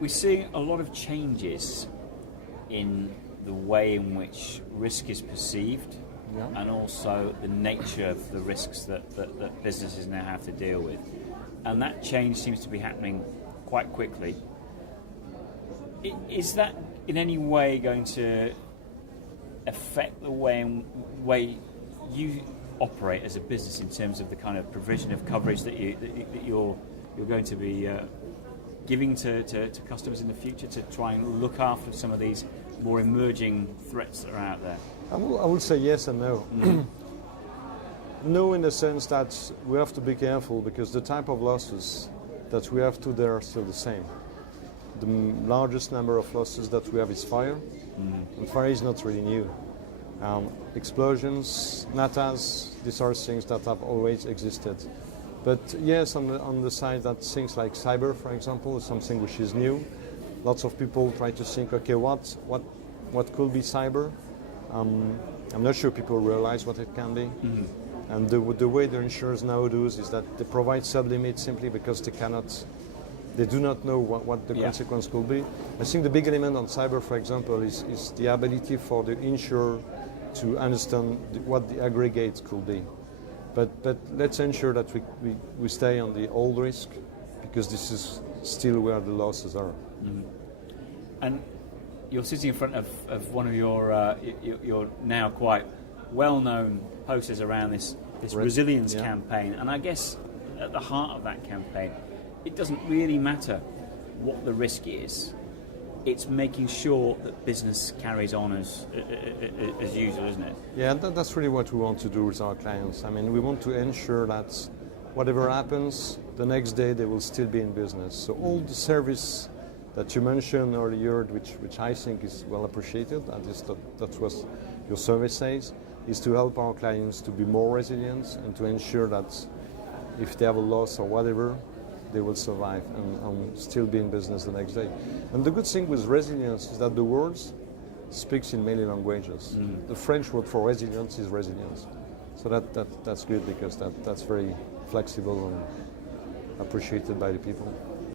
we see a lot of changes in the way in which risk is perceived, and also the nature of the risks that businesses now have to deal with. And that change seems to be happening quite quickly. Is that in any way going to affect the way you operate as a business in terms of the kind of provision of coverage that you're going to be giving to customers in the future to try and look after some of these more emerging threats that are out there? I will say yes and no. No, in the sense that we have to be careful because the type of losses that we have today are still the same. The largest number of losses that we have is fire, and fire is not really new. Explosions, NATAs, these are things that have always existed. But yes, on the side that things like cyber, for example, is something which is new. Lots of people try to think, okay, what could be cyber? I'm not sure people realize what it can be. And the way the insurers now do is that they provide sub-limits simply because they do not know what the consequence could be. I think the big element on cyber, for example, is the ability for the insurer to understand what the aggregate could be. But let's ensure that we stay on the old risk because this is still where the losses are. And you're sitting in front of one of your now quite well-known posters around this resilience campaign, and I guess at the heart of that campaign, it doesn't really matter what the risk is. It's making sure that business carries on as usual, isn't it? Yeah, that's really what we want to do with our clients. I mean, we want to ensure that whatever happens, the next day they will still be in business. So all the service that you mentioned earlier, which I think is well appreciated, at least that's what your survey says, is to help our clients to be more resilient and to ensure that if they have a loss or whatever, they will survive and still be in business the next day. And the good thing with resilience is that the word speaks in many languages. The French word for resilience is resilience. So that's good because that's very flexible and appreciated by the people.